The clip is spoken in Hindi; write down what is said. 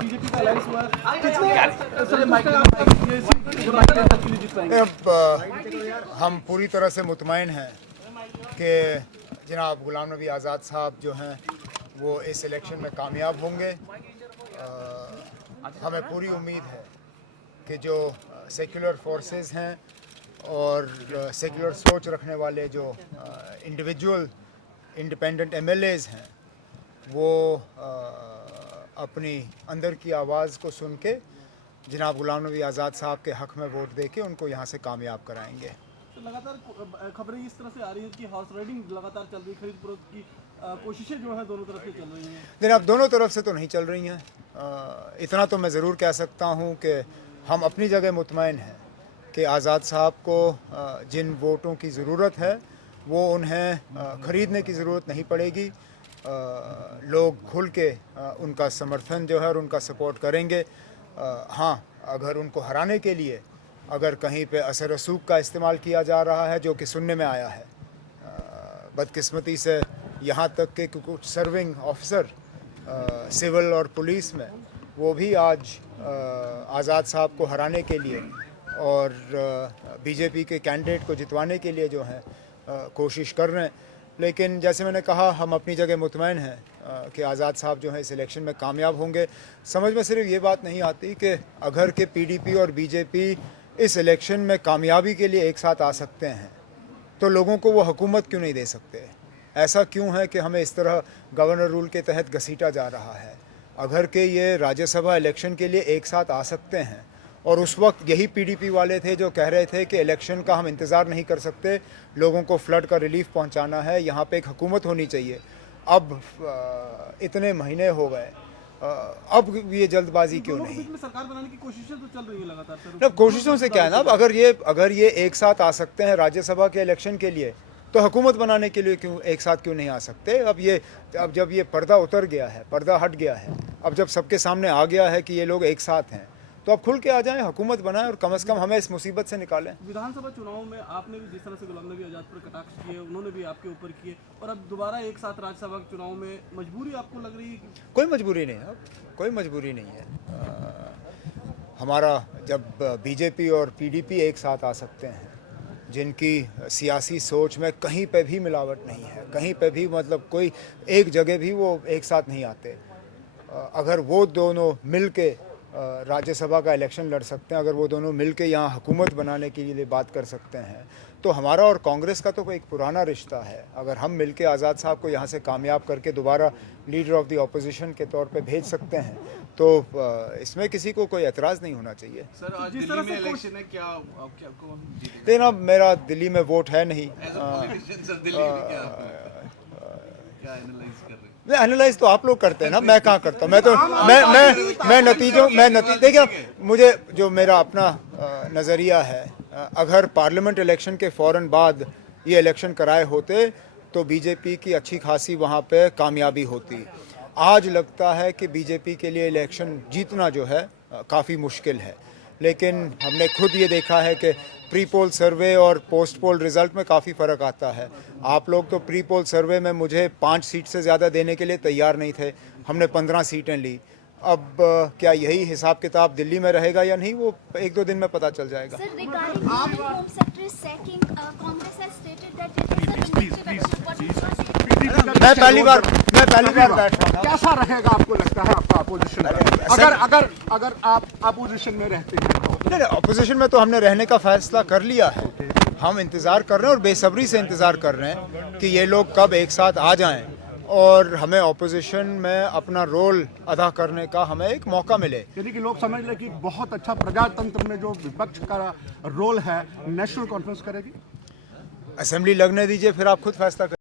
बीजेपी का अलायंस हुआ अब हम पूरी तरह से मुतमईन हैं कि जनाब गुलाम नबी आज़ाद साहब जो हैं वो इस इलेक्शन में कामयाब होंगे। हमें पूरी उम्मीद है कि जो सेक्युलर फोर्सेस हैं और सेक्युलर सोच रखने वाले जो इंडिविजुअल इंडिपेंडेंट एमएलएज हैं वो अपनी अंदर की आवाज़ को सुन के जनाब गुलाम नबी आज़ाद साहब के हक़ में वोट दे के उनको यहाँ से कामयाब कराएंगे। तो लगातार खबरें इस तरह से आ रही है कि हॉर्स राइडिंग लगातार चल रही है, खरीद फरोख्त की कोशिशें जो है दोनों तरफ से चल रही हैं। जनाब दोनों तरफ से तो नहीं चल रही हैं। इतना तो मैं ज़रूर कह सकता हूँ कि हम अपनी जगह मुतमईन हैं कि आज़ाद साहब को जिन वोटों की ज़रूरत है वो उन्हें ख़रीदने की ज़रूरत नहीं पड़ेगी। लोग खुल के उनका समर्थन जो है और उनका सपोर्ट करेंगे। हाँ, अगर उनको हराने के लिए अगर कहीं पे असर रसूख का इस्तेमाल किया जा रहा है जो कि सुनने में आया है, बदकिस्मती से यहाँ तक कि कुछ सर्विंग ऑफिसर सिविल और पुलिस में वो भी आज आज़ाद साहब को हराने के लिए और बीजेपी के कैंडिडेट को जितवाने के लिए जो है कोशिश कर रहे हैं। लेकिन जैसे मैंने कहा हम अपनी जगह मुतमईन हैं कि आज़ाद साहब जो है इस इलेक्शन में कामयाब होंगे। समझ में सिर्फ ये बात नहीं आती कि अगर के पीडीपी और बीजेपी इस इलेक्शन में कामयाबी के लिए एक साथ आ सकते हैं तो लोगों को वो हुकूमत क्यों नहीं दे सकते। ऐसा क्यों है कि हमें इस तरह गवर्नर रूल के तहत घसीटा जा रहा है। अगर के ये राज्यसभा इलेक्शन के लिए एक साथ आ सकते हैं और उस वक्त यही पीडीपी वाले थे जो कह रहे थे कि इलेक्शन का हम इंतज़ार नहीं कर सकते, लोगों को फ्लड का रिलीफ पहुंचाना है, यहाँ पे एक हुकूमत होनी चाहिए। अब इतने महीने हो गए, अब ये जल्दबाजी क्यों नहीं। में सरकार बनाने की कोशिशें तो चल रही है लगातार। अब कोशिशों से क्या है ना, अब अगर ये एक साथ आ सकते हैं राज्यसभा के इलेक्शन के लिए तो हुकूमत बनाने के लिए क्यों एक साथ क्यों नहीं आ सकते। अब जब ये पर्दा उतर गया है, पर्दा हट गया है, अब जब सबके सामने आ गया है कि ये लोग एक साथ हैं तो अब खुल के आ जाएं, हुकूमत बनाएं और कम से कम हमें इस मुसीबत से निकालें। विधानसभा चुनाव में आपने भी जिस तरह से गुलाम नबी आज़ाद पर कटाक्ष किए, उन्होंने भी आपके ऊपर किए और अब दोबारा एक साथ राज्यसभा के चुनाव में मजबूरी आपको लग रही है? कोई मजबूरी नहीं है, अब कोई मजबूरी नहीं है। हमारा जब बीजेपी और पीडीपी एक साथ आ सकते हैं, जिनकी सियासी सोच में कहीं पे भी मिलावट नहीं है, कहीं पे भी मतलब कोई एक जगह भी वो एक साथ नहीं आते, अगर वो दोनों मिल के राज्यसभा का इलेक्शन लड़ सकते हैं, अगर वो दोनों मिल के यहाँ हुकूमत बनाने के लिए बात कर सकते हैं तो हमारा और कांग्रेस का तो एक पुराना रिश्ता है। अगर हम मिल के आज़ाद साहब को यहाँ से कामयाब करके दोबारा लीडर ऑफ द ऑपोजिशन के तौर पे भेज सकते हैं तो इसमें किसी को कोई एतराज़ नहीं होना चाहिए। सर, आज दिल्ली में इलेक्शन है, क्या आपको लेकिन मेरा दिल्ली में वोट है नहीं। एनालाइज तो आप लोग करते हैं ना, मैं कहाँ करता हूँ। मैं तो मैं देखिए, मुझे जो मेरा अपना नज़रिया है, अगर पार्लियामेंट इलेक्शन के फ़ौरन बाद ये इलेक्शन कराए होते तो बीजेपी की अच्छी खासी वहाँ पे कामयाबी होती। आज लगता है कि बीजेपी के लिए इलेक्शन जीतना जो है काफ़ी मुश्किल है। लेकिन हमने खुद ये देखा है कि प्री पोल सर्वे और पोस्ट पोल रिज़ल्ट में काफ़ी फ़र्क आता है। आप लोग तो प्री पोल सर्वे में मुझे 5 सीट से ज़्यादा देने के लिए तैयार नहीं थे, हमने 15 सीटें ली। अब क्या यही हिसाब किताब दिल्ली में रहेगा या नहीं, वो 1-2 दिन में पता चल जाएगा। मैं पहली बार बैठ रहा था। कैसा रहेगा आपको लगता है आपका अपोजिशन? अगर आप अपोजिशन में रहते हैं तो? नहीं, अपोजिशन में तो हमने रहने का फैसला कर लिया है। हम इंतज़ार कर रहे हैं और बेसब्री से इंतज़ार कर रहे हैं कि ये लोग कब एक साथ आ जाएं और हमें ऑपोजिशन में अपना रोल अदा करने का हमें एक मौका मिले। यानी कि लोग समझ लें कि बहुत अच्छा प्रजातंत्र में जो विपक्ष का रोल है नेशनल कॉन्फ्रेंस करेगी। असेंबली लगने दीजिए, फिर आप खुद फैसला करें।